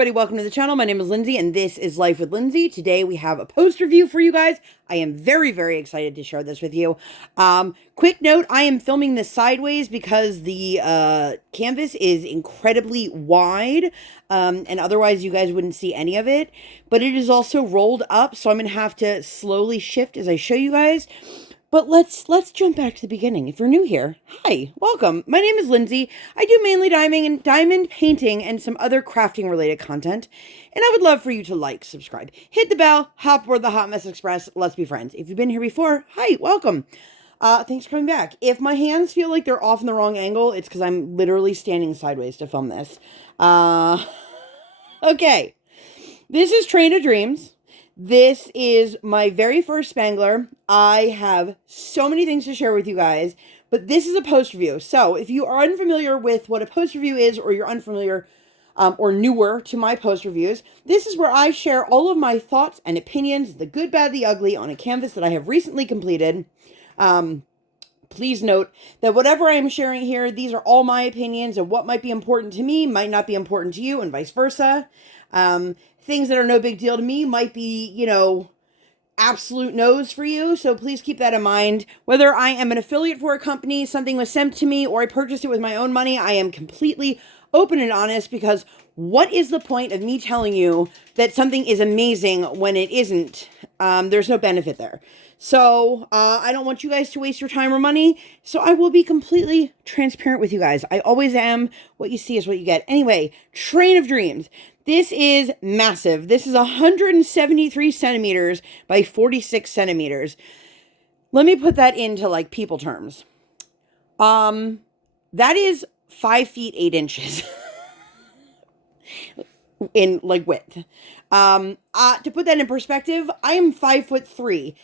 everybody, welcome to the channel. My name is Lindsay and this is Life with Lindsay. Today we have a post review for you guys. I am very, very excited to share this with you. Quick note, I am filming this sideways because the canvas is incredibly wide, and otherwise you guys wouldn't see any of it. But it is also rolled up, so I'm going to have to slowly shift as I show you guys. But let's jump back to the beginning. If you're new here, hi, welcome. My name is Lindsay. I do mainly diamond painting and some other crafting related content. And I would love for you to like, subscribe, hit the bell, hop aboard the Hot Mess Express. Let's be friends. If you've been here before, hi, welcome. Thanks for coming back. If my hands feel like they're off in the wrong angle, it's because I'm literally standing sideways to film this. Okay. This is Train of Dreams. This is my very first Spangler. I have so many things to share with you guys, but this is a post review. So if you are unfamiliar with what a post review is, or you're unfamiliar or newer to my post reviews, this is where I share all of my thoughts and opinions, the good, bad, the ugly, on a canvas that I have recently completed. Please note that whatever I am sharing here, these are all my opinions, and what might be important to me might not be important to you, and vice versa. Things that are no big deal to me might be, you know, absolute no's for you. So please keep that in mind. Whether I am an affiliate for a company, something was sent to me, or I purchased it with my own money, I am completely open and honest, because what is the point of me telling you that something is amazing when it isn't? There's no benefit there. So I don't want you guys to waste your time or money. So I will be completely transparent with you guys. I always am. What you see is what you get. Anyway, Train of Dreams. This is massive. This is 173 centimeters by 46 centimeters. Let me put that into like people terms. That is 5 feet 8 inches in like width. To put that in perspective, I am 5'3".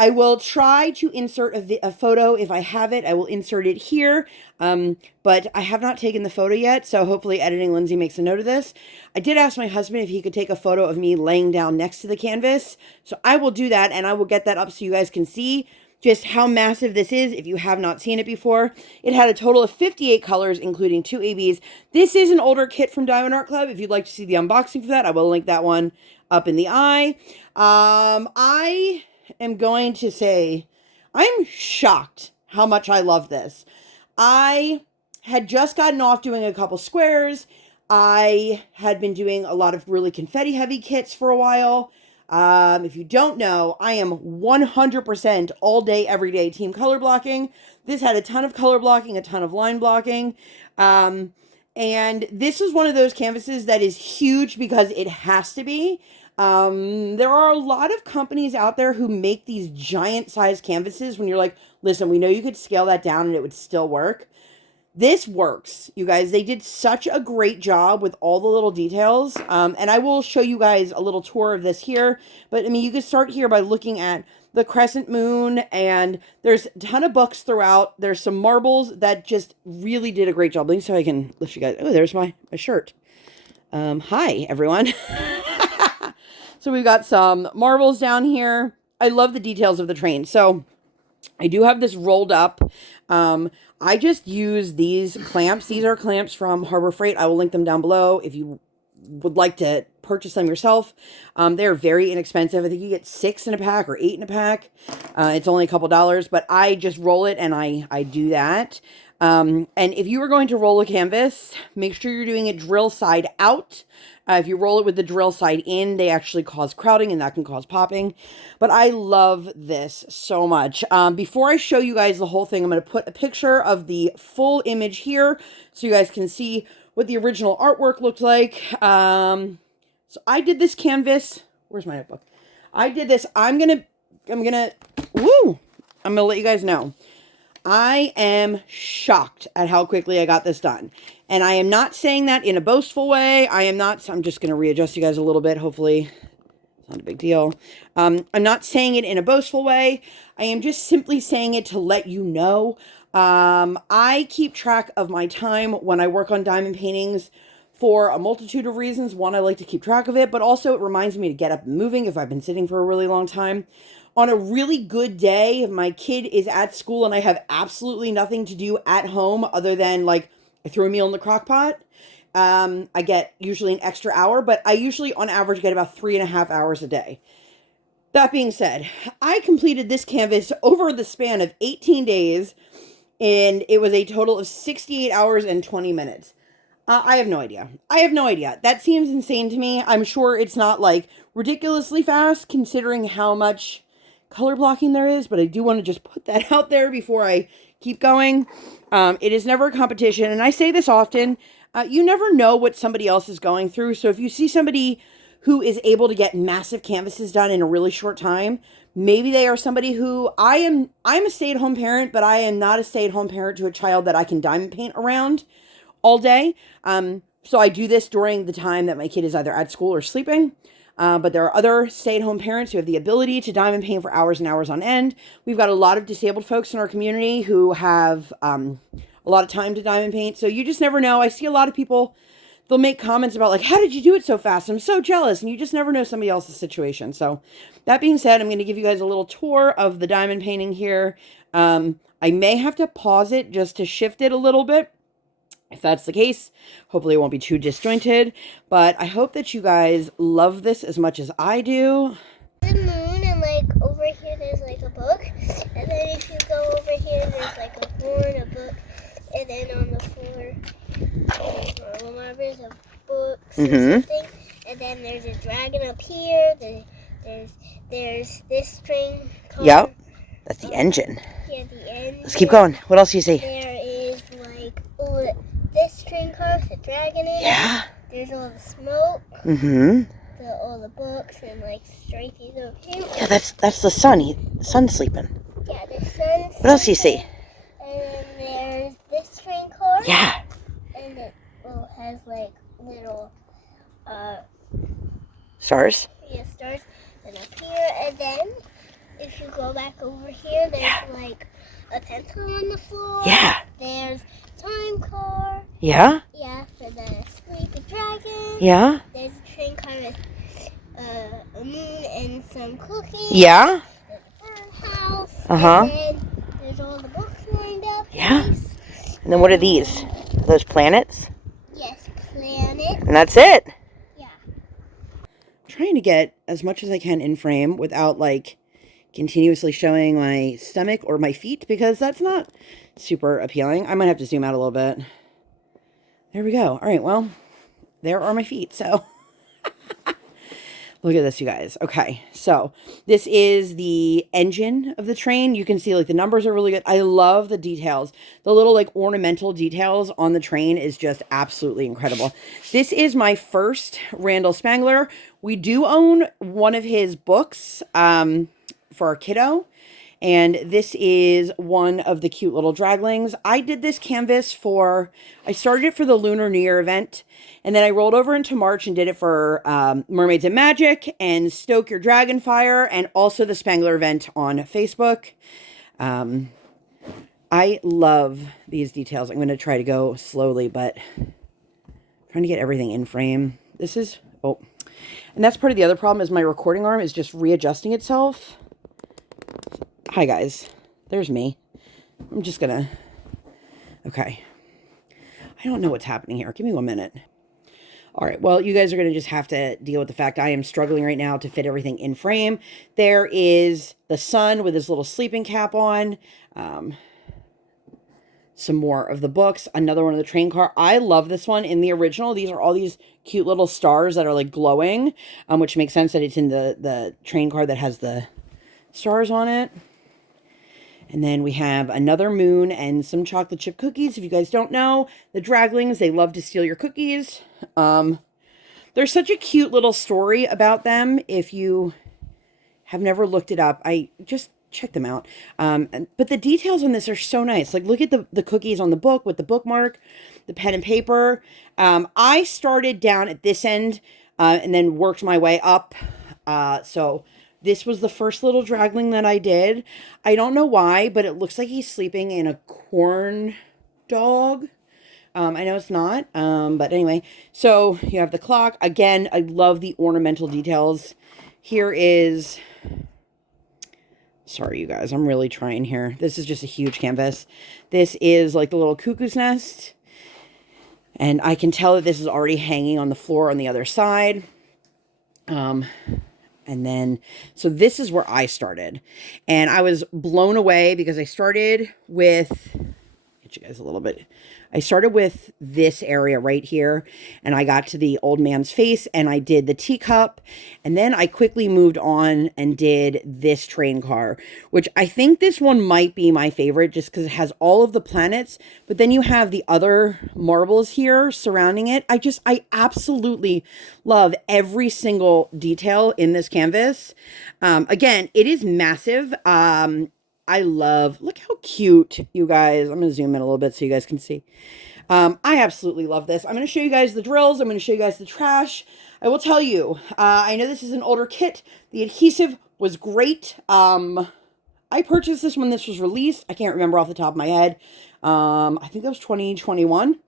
I will try to insert a photo if I have it. I will insert it here, but I have not taken the photo yet, so hopefully Editing Lindsay makes a note of this. I did ask my husband if he could take a photo of me laying down next to the canvas, so I will do that, and I will get that up so you guys can see just how massive this is if you have not seen it before. It had a total of 58 colors, including 2 ABs. This is an older kit from Diamond Art Club. If you'd like to see the unboxing for that, I will link that one up in the eye. I am going to say I'm shocked how much I love this. I had just gotten off doing a couple squares. I had been doing a lot of really confetti heavy kits for a while. If you don't know, I am 100% all day, every day team color blocking. This had a ton of color blocking, a ton of line blocking. And this is one of those canvases that is huge because it has to be. There are a lot of companies out there who make these giant size canvases when you're like, listen, we know you could scale that down and it would still work. This works, you guys. They did such a great job with all the little details. And I will show you guys a little tour of this here. But I mean, you could start here by looking at the crescent moon, and there's a ton of books throughout. There's some marbles that just really did a great job. Let me see if I can lift you guys. Oh, there's my shirt. Hi, everyone. So we've got some marbles down here. I love the details of the train. So I do have this rolled up. I just use these clamps. These are clamps from Harbor Freight. I will link them down below if you would like to purchase them yourself. They're very inexpensive. I think you get 6 in a pack or 8 in a pack. It's only a couple dollars, but I just roll it and I do that. And if you are going to roll a canvas, make sure you're doing it drill side out. If you roll it with the drill side in, they actually cause crowding and that can cause popping. But I love this so much. Before I show you guys the whole thing, I'm going to put a picture of the full image here so you guys can see what the original artwork looked like. So I did this canvas. Where's my notebook? I did this. I'm gonna let you guys know. I am shocked at how quickly I got this done. And I am not saying that in a boastful way. I'm just going to readjust you guys a little bit. Hopefully it's not a big deal. I'm not saying it in a boastful way. I am just simply saying it to let you know. I keep track of my time when I work on diamond paintings for a multitude of reasons. One, I like to keep track of it, but also it reminds me to get up and moving if I've been sitting for a really long time. On a really good day, if my kid is at school and I have absolutely nothing to do at home other than like I throw a meal in the crock pot, I get usually an extra hour, but I usually on average get about 3.5 hours a day. That being said, I completed this canvas over the span of 18 days, and it was a total of 68 hours and 20 minutes. I have no idea. I have no idea. That seems insane to me. I'm sure it's not like ridiculously fast considering how much color blocking there is, but I do want to just put that out there before I keep going. It is never a competition, and I say this often. You never know what somebody else is going through. So if you see somebody who is able to get massive canvases done in a really short time, maybe they are somebody who I'm a stay-at-home parent, but I am not a stay-at-home parent to a child that I can diamond paint around all day. So I do this during the time that my kid is either at school or sleeping. But there are other stay-at-home parents who have the ability to diamond paint for hours and hours on end. We've got a lot of disabled folks in our community who have a lot of time to diamond paint. So you just never know. I see a lot of people, they'll make comments about like, how did you do it so fast? I'm so jealous. And you just never know somebody else's situation. So that being said, I'm going to give you guys a little tour of the diamond painting here. I may have to pause it just to shift it a little bit. If that's the case, hopefully it won't be too disjointed, but I hope that you guys love this as much as I do. The moon, and like over here there's like a book, and then if you go over here there's like a horn, a book, and then on the floor there's a book or something, and then there's a dragon up here. There's this string car. Yep, that's the engine. Yeah, the engine. Let's keep going. What else do you see? There is like this train car with the dragon in it. Yeah. There's all the smoke. All the books and like stripey over here. Yeah, that's the sun. The sun's sleeping. Yeah, the sun's What else do you see? And then there's this train car. Yeah. And it has like little Stars. Yeah, stars. And up here, and then if you go back over here, there's like a pencil on the floor. Yeah. There's time car. Yeah. Yeah, for the sleepy dragon. Yeah. There's a train car with a moon and some cookies. Yeah. There's a birdhouse. Uh-huh. And then there's all the books lined up. Yeah. Nice. And then what are these? Are those planets? Yes, planet. And that's it. Yeah. Trying to get as much as I can in frame without like continuously showing my stomach or my feet because that's not super appealing. I might have to zoom out a little bit. There we go. All right, well, there are my feet. So look at this, you guys. Okay, so this is the engine of the train. You can see like the numbers are really good. I love the details. The little like ornamental details on the train is just absolutely incredible. This is my first Randal Spangler. We do own one of his books for our kiddo. And this is one of the cute little draglings. I did this canvas I started it for the Lunar New Year event. And then I rolled over into March and did it for Mermaids and Magic and Stoke Your Dragonfire and also the Spangler event on Facebook. I love these details. I'm going to try to go slowly, but I'm trying to get everything in frame. And that's part of the other problem is my recording arm is just readjusting itself. Hi guys, there's me. I'm just gonna, okay. I don't know what's happening here. Give me 1 minute. All right, well, you guys are gonna just have to deal with the fact I am struggling right now to fit everything in frame. There is the sun with his little sleeping cap on. Some more of the books, another one of the train car. I love this one in the original. These are all these cute little stars that are like glowing, which makes sense that it's in the train car that has the stars on it. And then we have another moon and some chocolate chip cookies. If you guys don't know, the draglings, they love to steal your cookies. There's such a cute little story about them. If you have never looked it up, I just check them out. But the details on this are so nice. Like, look at the cookies on the book with the bookmark, the pen and paper. I started down at this end and then worked my way up. So this was the first little dragling that I did. I don't know why, but it looks like he's sleeping in a corn dog. I know it's not, but anyway. So you have the clock. Again, I love the ornamental details. Here is... Sorry, you guys. I'm really trying here. This is just a huge canvas. This is like the little cuckoo's nest. And I can tell that this is already hanging on the floor on the other side. And then, so this is where I started. And I was blown away because I started with, get you guys a little bit. I started with this area right here, and I got to the old man's face, and I did the teacup, and then I quickly moved on and did this train car, which I think this one might be my favorite just because it has all of the planets, but then you have the other marbles here surrounding it. I absolutely love every single detail in this canvas. Again, it is massive. Look how cute, you guys. I'm going to zoom in a little bit so you guys can see. I absolutely love this. I'm going to show you guys the drills. I'm going to show you guys the trash. I will tell you, I know this is an older kit. The adhesive was great. I purchased this when this was released. I can't remember off the top of my head. I think that was 2021.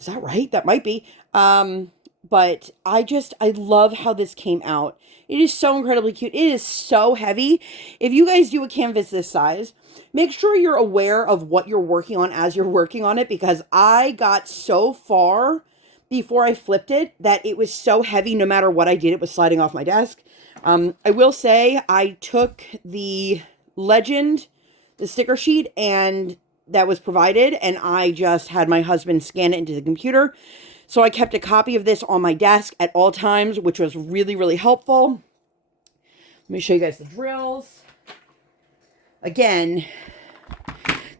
Is that right? That might be. But I love how this came out. It is so incredibly cute. It is so heavy. If you guys do a canvas this size, make sure you're aware of what you're working on as you're working on it, because I got so far before I flipped it that it was so heavy. No matter what I did, it was sliding off my desk. I will say I took the Legend, the sticker sheet, and that was provided, and I just had my husband scan it into the computer. So I kept a copy of this on my desk at all times, which was really, really helpful. Let me show you guys the drills. Again,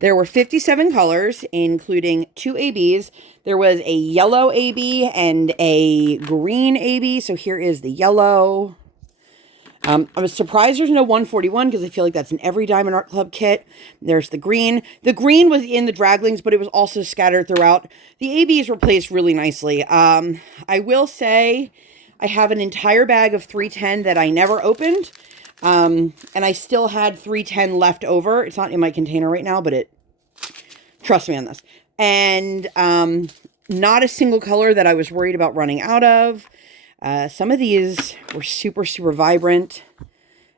there were 57 colors, including 2 ABs. There was a yellow AB and a green AB. So here is the yellow. I was surprised there's no 141 because I feel like that's in every Diamond Art Club kit. There's the green. The green was in the Draglings, but it was also scattered throughout. The ABs were placed really nicely. I will say I have an entire bag of 310 that I never opened. And I still had 310 left over. It's not in my container right now, but trust me on this. And not a single color that I was worried about running out of. Some of these were super, super vibrant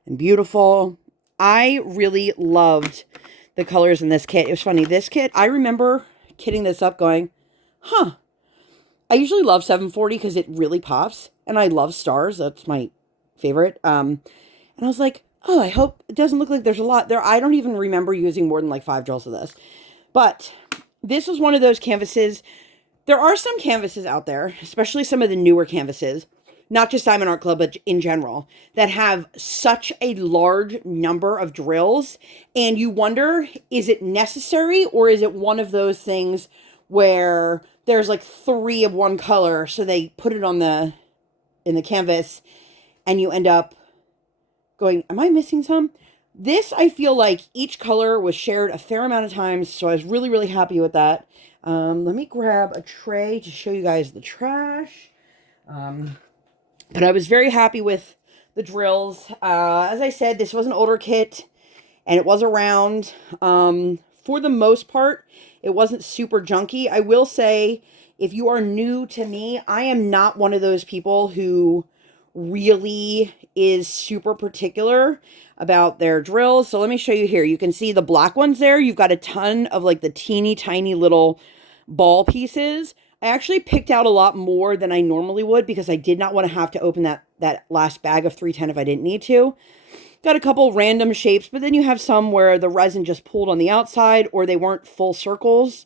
and beautiful. I really loved the colors in this kit. It was funny. This kit, I remember kitting this up going, I usually love 740 because it really pops. And I love stars. That's my favorite. And I was like, oh, I hope it doesn't look like there's a lot there. I don't even remember using more than like 5 drills of this. But this was one of those canvases. There are some canvases out there, especially some of the newer canvases, not just Diamond Art Club, but in general, that have such a large number of drills. And you wonder, is it necessary, or is it one of those things where there's like 3 of one color, so they put it in the canvas, and you end up going, am I missing some? This, I feel like each color was shared a fair amount of times, so I was really, really happy with that. Let me grab a tray to show you guys the trash. But I was very happy with the drills. As I said, this was an older kit, and it was around. For the most part, it wasn't super junky. I will say, if you are new to me, I am not one of those people who really is super particular about their drills. So let me show you here. You can see the black ones there. You've got a ton of like the teeny tiny little ball pieces. I actually picked out a lot more than I normally would because I did not want to have to open that last bag of 310 if I didn't need to. Got a couple random shapes, but then you have some where the resin just pulled on the outside or they weren't full circles.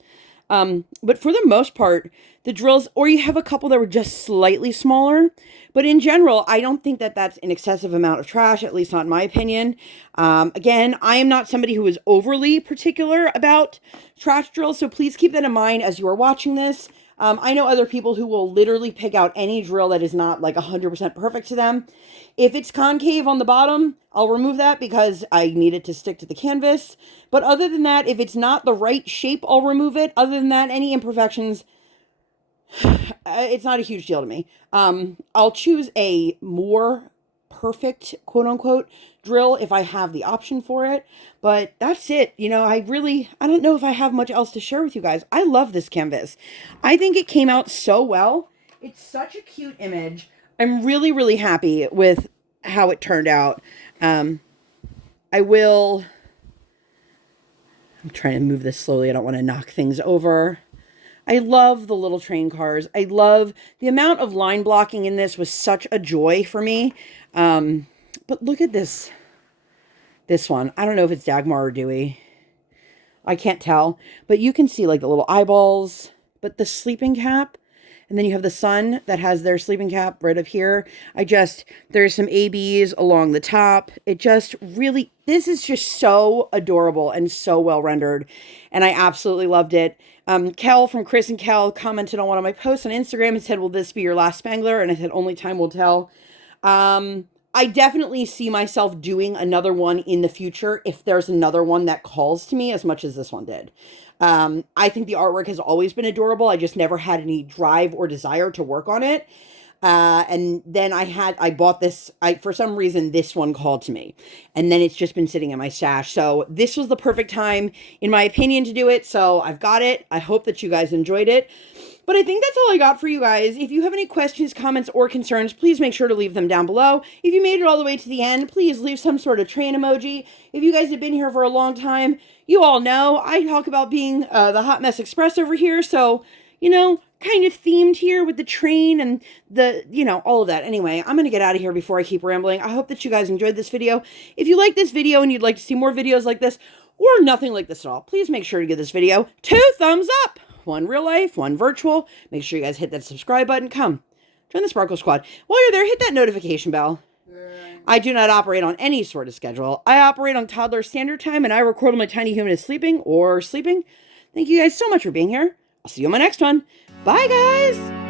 But for the most part, the drills, or you have a couple that were just slightly smaller. But in general, I don't think that that's an excessive amount of trash, at least not in my opinion. Again, I am not somebody who is overly particular about trash drills, so please keep that in mind as you are watching this. I know other people who will literally pick out any drill that is not like 100% perfect to them. If it's concave on the bottom, I'll remove that because I need it to stick to the canvas. But other than that, if it's not the right shape, I'll remove it. Other than that, any imperfections, it's not a huge deal to me. I'll choose a more perfect, quote unquote, drill if I have the option for it. But that's it. You know, I don't know if I have much else to share with you guys. I love this canvas. I think it came out so well. It's such a cute image. I'm really, really happy with how it turned out. I'm trying to move this slowly. I don't want to knock things over. I love the little train cars. I love the amount of line blocking in this was such a joy for me. But look at this one. I don't know if it's Dagmar or Dewey. I can't tell. But you can see like the little eyeballs. But the sleeping cap. And then you have the sun that has their sleeping cap right up here. There's some ABs along the top. It just really, this is just so adorable and so well rendered. And I absolutely loved it. Kel from Chris and Kel commented on one of my posts on Instagram and said, will this be your last Spangler? And I said, only time will tell. I definitely see myself doing another one in the future if there's another one that calls to me as much as this one did. I think the artwork has always been adorable. I just never had any drive or desire to work on it. And then I bought this, for some reason, this one called to me. And then it's just been sitting in my stash. So this was the perfect time, in my opinion, to do it. So I've got it. I hope that you guys enjoyed it. But I think that's all I got for you guys. If you have any questions, comments, or concerns, please make sure to leave them down below. If you made it all the way to the end, please leave some sort of train emoji. If you guys have been here for a long time, you all know I talk about being the Hot Mess Express over here. So, you know, kind of themed here with the train and the, you know, all of that. Anyway, I'm going to get out of here before I keep rambling. I hope that you guys enjoyed this video. If you like this video and you'd like to see more videos like this, or nothing like this at all, please make sure to give this video 2 thumbs up. One real life, one virtual. Make sure you guys hit that subscribe button. Come, join the Sparkle Squad. While you're there, hit that notification bell. I do not operate on any sort of schedule. I operate on toddler standard time, and I record when my tiny human is sleeping or sleeping. Thank you guys so much for being here. I'll see you on my next one. Bye, guys!